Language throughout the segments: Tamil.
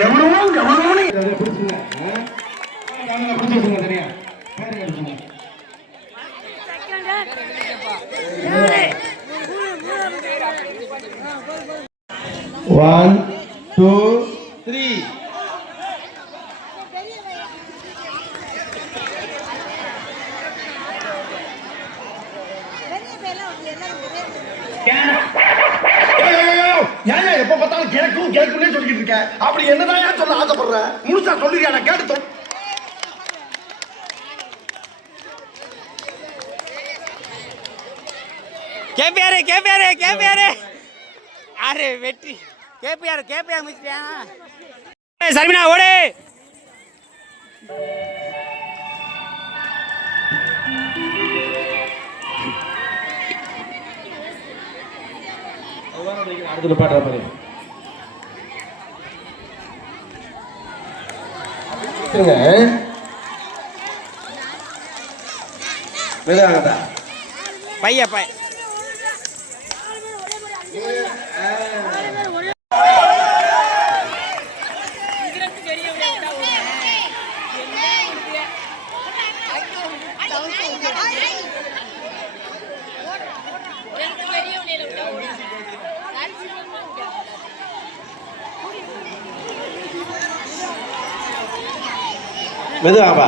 கவனம் கவனம் தனியா One, two, three. எப்ப பார்த்தாலும் கேட்கும் கேட்கும்னே சொல்லிட்டு இருக்க. அப்படி என்னதான் சொல்ல ஆசைப்படுற? முழுசா சொல்லிருக்கியா? நான் கேட்டு கேபியாரு அரே வெற்றி கேபியார் முடிச்சிட்டியா? சர்மினா ஓடு. அடுத்த பாடுற மாதிரி பைய மெதுவாப்பா.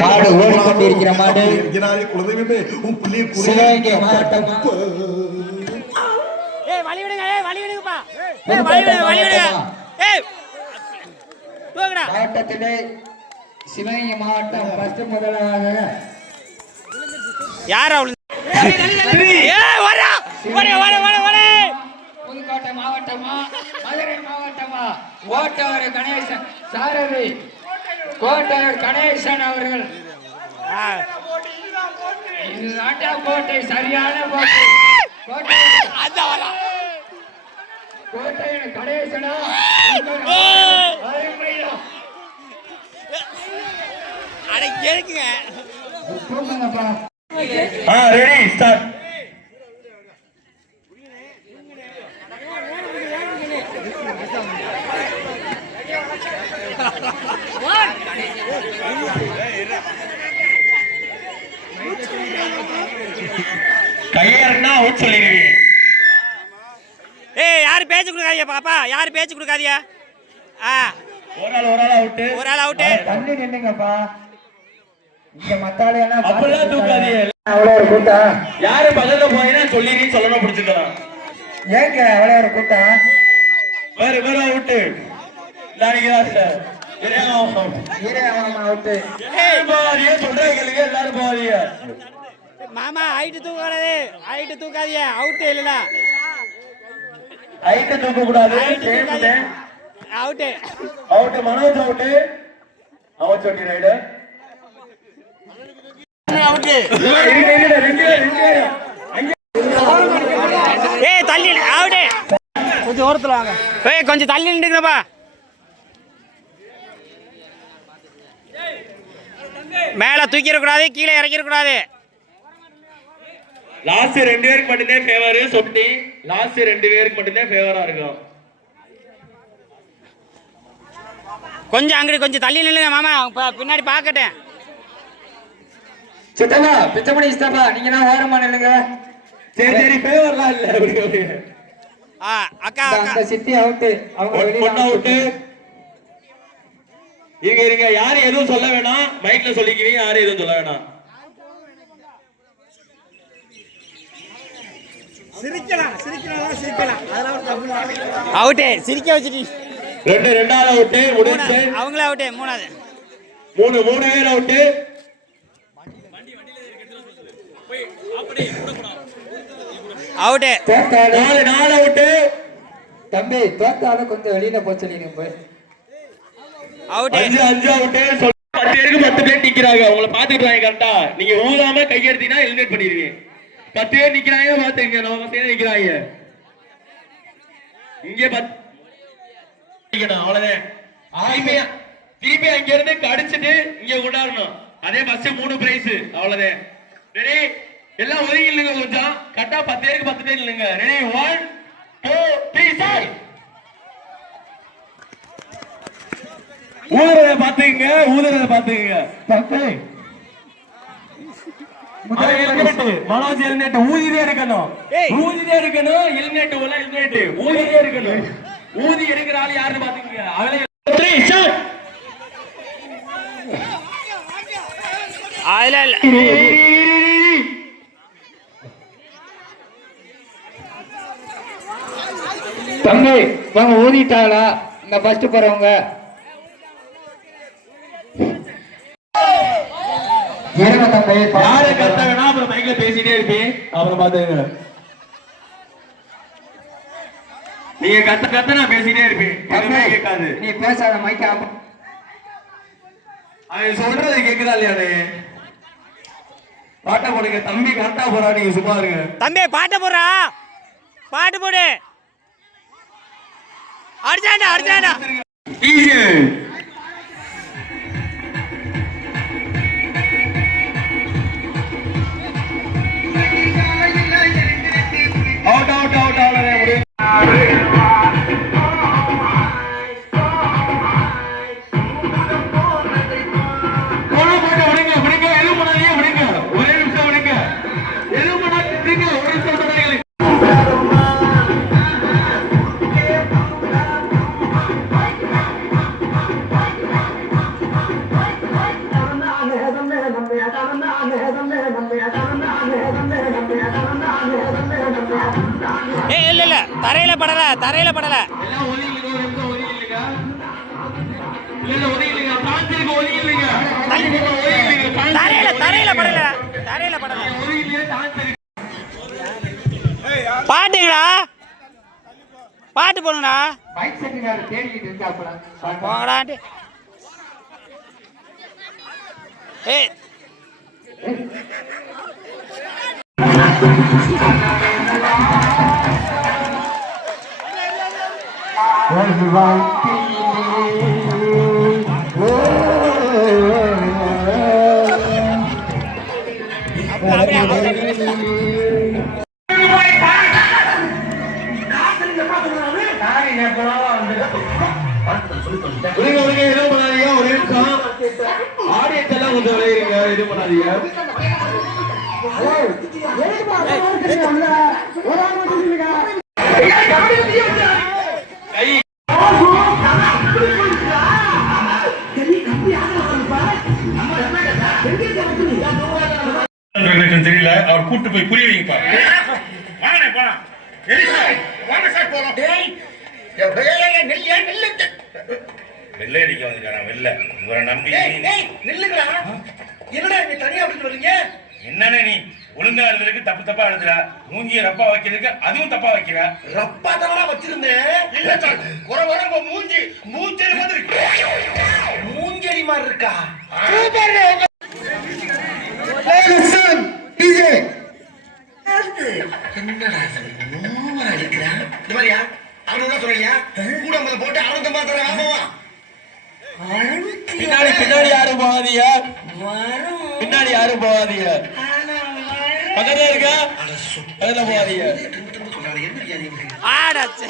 மாடு ஓடிக்கொண்டிருக்கிற மாடு சிவகங்கை மாவட்டம் மாவட்டத்திலே சிவகங்கை மாவட்டம் ஃபர்ஸ்ட் முதலாக யார் புதுக்கோட்டை மாவட்டமா மதுரை மாவட்டமா ஓட்டவர் கணேசன் சாரதி கோட்டவர் கணேசன் அவர்கள் கோட்டை சரியான கோட்டை கணேசனா ரெடி ஸ்டார்ட். கையறனா அவுட் சொல்லிடுவீங்க. ஏய் யாரு பேச்சு கொடுக்காதீங்க பாப்பா, யாரு பேச்சு கொடுக்காதீங்க. ஒரு ஆள் அவுட். தள்ளி நின்னுங்கப்பா. இங்க மத்தாளே எல்லாம் அப்பலாம் தூக்காதீங்க. அவ்வளவு ஒரு கூட்டம். யாரு பக்கத்துல போயினா சொல்லிரீ சொல்லணும் பிடிச்சிக்கலாம். ஏங்க அவ்வளவு ஒரு கூட்டம். வேற அவுட். லாரிங்க சார். இறையாமா அவுட். ஏய் பாரியா சொல்றேன் கேளுங்க எல்லாரும் பாரியா. மாமா ஹைட் தூக்காதீங்க. அவுட் இல்லனா. ஹைட் தூக்க கூடாது. Out Manoj out. அவுட் சொல்லி ரைடர். அவுட். ஏய் தள்ளி அவுட். கொஞ்சம் ஓரத்துல வாங்க. ஏய் கொஞ்சம் தள்ளி நின்னுங்கப்பா. மேல தூக்கிர கூடாது, கீழே இறக்கிர கூடாது. லாஸ்ட் 2 பேருக்கு மட்டுமே ஃபேவர் சொட்டி. லாஸ்ட் 2 பேருக்கு மட்டுமே ஃபேவரா இருக்கும். கொஞ்சம் அங்கடி கொஞ்சம் தள்ளி நில்லுங்க மாமா, பின்னாடி பாக்கட்டேன். சித்தப்பா பிச்சமணி சித்தப்பா நீங்க நான் ஓரமா நில்லுங்க. சரி ஃபேவர்லாம் இல்ல. அக்கா அந்த சிட்டி அவுட். அவங்க வெளிய அவுட். இருங்க யாரும் எதுவும் சொல்ல வேணாம். மைக்ல சொல்லிக்குவீங்க, யாரும் எதுவும் சொல்ல வேணாம். சிரிக்கலாம். அவுட் சிரிக்க வச்சிட்டு. ரெண்டாவது அவுட் முடிஞ்சு. அவங்கள அவுட். மூணாவது. மூணு பேர் அவுட். அவுட். நாலு அவுட். தம்பி தோத்தால கொஞ்சம் வெளியில போச்சு நீங்க போய். அவுட். 5 அவுட். 10 பேருக்கு 10 பேர் நிக்கிறாங்க. அவங்கள பாத்துக்கிட்டாங்க கரெக்டா. நீங்க ஊதாம கையெடுத்தீங்கன்னா எலிமினேட் பண்ணிடுவீங்க. 10 பேர் நிக்கிறாங்க பாத்துங்க. நம்ம சேர்ந்து நிக்கிறாங்க. இங்க 10 அவ்வளவுதான். திருப்பி அங்க இருந்து கடிச்சிட்டு இங்க கொண்டாடணும். அதே பஸ் 3 பிரைஸ் அவ்வளவுதான். ரெடி எல்லாம் ஒதுங்கி இல்லைங்க கொஞ்சம் கரெக்டா 10 பேருக்கு 10 பேர் இல்லைங்க ரெடி 1 2 3 ஸ்டார்ட் ஊதுறத பாத்துக்கங்க தம்பி மனோஜ் ஹெல்மெட் ஊதிட்டே இருக்கணும் ஹெல்மெட் ஊதிட்டே இருக்கணும் ஊதி எடுக்கிற ஆள் யாருன்னு பாத்துக்கங்க அவளே 3 ஸ்டார்ட் இல்ல தம்பி வாங்க ஊதிட்டாளா இந்த ஃபர்ஸ்ட் போறவங்க இருங்க தம்பி யாரு கத்தாங்கன்னா அப்புறம் மைக்ல பேசிட்டே இருப்பேன் அப்புறம் பாத்துங்க நீங்க கத்த நான் பேசிட்டே இருப்பேன் எதுவுமே கேட்காது நீ பேசாத மைக்க அவன் சொல்றது கேக்குதா இல்லையானே பாட்டை போடுங்க தம்பி கரெக்டா போறா நீங்க சும்மா இருங்க தம்பி பாட்டு போடுறா பாட்டு போடு அடிச்சாண்டா ஈஸி அவுட் முடியும் இல்ல தரையில படல எல்லாம் ஒதுங்கிடுங்க ஒரு நிமிஷம் ஒதுங்கிடுங்க இல்ல ஒதுங்கிடுங்க காஞ்சிருக்கு ஒதுங்கிடுங்க தரையில படல பாட்டுங்கடா பாட்டு போடுங்கடா மைக் செட்டினார் தேடிக்கிட்டு இருக்காப்புல போங்கடான்ட்டு ஏய் எதுவும் பண்ணாதீங்க ஒரு நிமிஷம் ஆடியன்ஸ் எல்லாம் கொஞ்சம் விளையாடுங்க எதுவும் பண்ணாதீங்க தெரியல அவர் கூட்டு போய் புரிய வைங்கப்பா வெள்ளை அடிக்க வந்துருக்கான் வெள்ள இவரை நம்பி என்னடா நீ தனியா அப்படி சொல்றீங்க என்னன்னு நீ ஒழுங்கா எழுதுறதுக்கு தப்பா எழுதுற மூஞ்சிய ரப்பா வைக்கிறதுக்கு அதுவும் தப்பா வைக்கிற ரப்பா தானடா வச்சிருந்தேன் இல்ல சார் வர மூஞ்சி வந்து மூஞ்சடி மாதிரி இருக்கா என்னடா ஓவரா இருக்கிறா இந்த மாதிரியா 600 சொல்றீங்க கூட முதல்ல போட்டு 650 தரேன் ஆமாவா பின்னாடி யாரும் போகாதீங்க பக்கத்துல இருக்கா பக்கத்துல போகாதீங்க ஆடாச்சு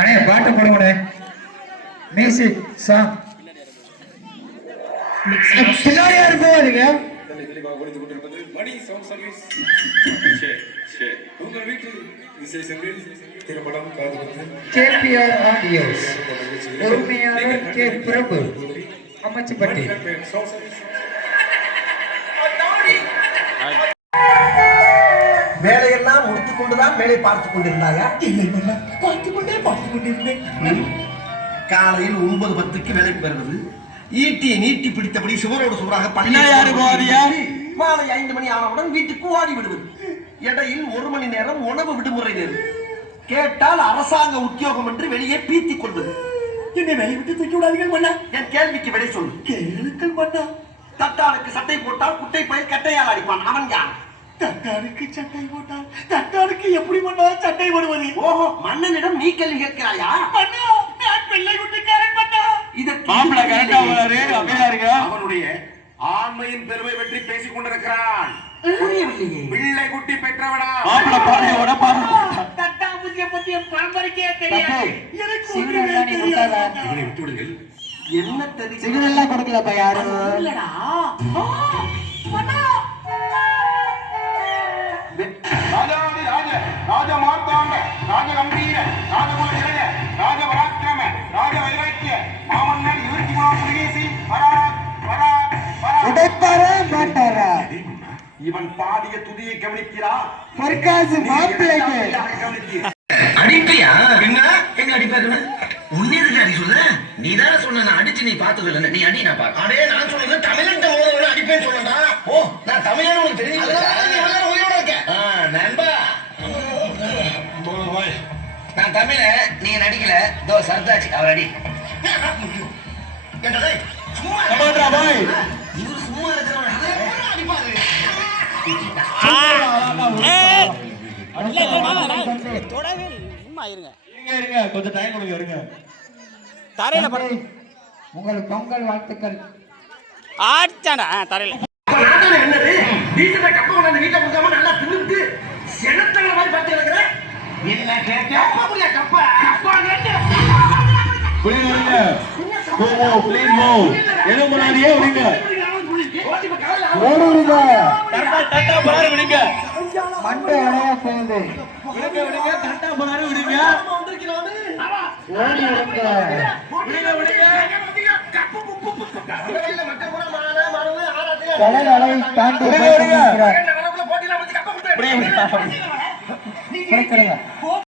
அண்ணே பாட்டு போடுவோண்ணே மியூசிக் சாங் பின்னாடி யாரும் போவாதீங்க கேபிஆர் ஆடியோஸ் உரிமையாளர் கே பிரபு அமைச்சுப்பட்டி வேலையெல்லாம் முடித்துக் கொண்டுதான் வேலை பார்த்துக் கொண்டிருந்தாயா இல்லை பார்த்துக் கொண்டிருந்தேன் காலையில் 9:10 வேலைக்கு வருவது ஈட்டியை நீட்டி பிடித்தபடி சுவரோடு சுவராக மாலை 5 மணி ஆனவுடன் வீட்டுக்கு ஓடி விடுவது இடையில் 1 மணி நேரம் உணவு விடுமுறை நேரம் கேட்டால் அரசாங்க உத்தியோகம் என்று வெளியே பீத்திக் கொள்வது என்னை வெளியே விட்டு தூக்கி விடாதீர்கள் மன்னா என் கேள்விக்கு விடை சொல்லு கேளுக்கள் மன்னா தட்டானுக்கு சட்டை போட்டால் குட்டை பயிர் கட்டையால் அடிப்பான் அவன் யார் தட்டானுக்கு சட்டை போட்டால் தட்டானுக்கு எப்படி மன்னா சட்டை போடுவது ஓஹோ மன்னனிடம் நீ கேள்வி கேட்கிறாயா மன்னா நான் பிள்ளை குட்டிக்காரன் மன்னா இதற்கு மாப்பிள்ள கரெக்டா போறாரு அப்படியா இருக்க அவனுடைய ஆண்மையின் பெருமை பற்றி பேசிக் கொண்டிருக்கிறான். பிள்ளை குட்டி பெற்றவனா? மாப்பிள்ள பாடையோட பாடு சிகரெட் எல்லாம் நீ கொடுக்காத. இவனை விட்டு விடுங்கள். என்ன தெரியும்? சிகரெட் எல்லாம் கொடுக்கலப்பா யாரும். ராஜாதி ராஜ, ராஜ மார்த்தாண்ட, ராஜ கம்பீர, ராஜகுல நிலைய, ராஜ பராக்கிரம, ராஜ வைராக்கிய, மாமன்னர் இவருக்கு முருகேசி, வராத், வராத், வராத். உடைப்பாரா மாட்டாரா? இவன் பாடிய துதியை கவனிக்கிறா? பொற்காசு மாப்பிள்ளைக்கு. அடிப்பியா? என்ன எங்க அடிப்பாரு? உன்னே அடி சொல்ற? நீ தானே சொன்ன நான் அடிச்சு நீ பார்த்தது இல்ல. நீ அடி நான் பாக்க. அடே நான் சொல்றது தமிழன் ஓட அடிப்பேன்னு சொல்லடா. ஓ நான் தமிழன் உனக்கு தெரியும். நீ எல்லாரும் உயிரோட இருக்க. நண்பா. நான் தமிழன், நீ நடிக்கல. தோ சர்தாஜி அவர் அடி. என்னடா? சும்மா கமாண்டா பாய் இவரு சும்மா இருக்கிறவன் அடிப்பாரு. தொடவே சும்மா இருங்க. இருங்க கொஞ்சம் டைம் கொடுங்க இருங்க. தரையில படுத்து உங்களுக்கு பொங்கல் வாழ்த்துக்கள். ஆச்சாடா தரையில நாட்டான என்னது? வீட்டுல கப்ப கொண்டாந்து வீட்டை கொடுக்காம நல்லா தின்னுட்டு செனத்தங்கள மாதிரி பார்த்து இருக்கிறேன். என்ன கேட்க? கப்பா கப்பா கப்பா கேட்டு. புரியுது விடுங்க. போ ப்ளீஸ் போ. எது முன்னாடியே விடுங்க. ஓடுங்க. தட்டா பாரு விடுங்க. மண்டை அணையா போகுது. விடுங்க தட்டா பாரு விடுங்க. ஓடி விடுங்க. கடல் அலை தாண்டி போய் கொண்டிருக்கிறார். விடுங்க. புறப்படுங்க.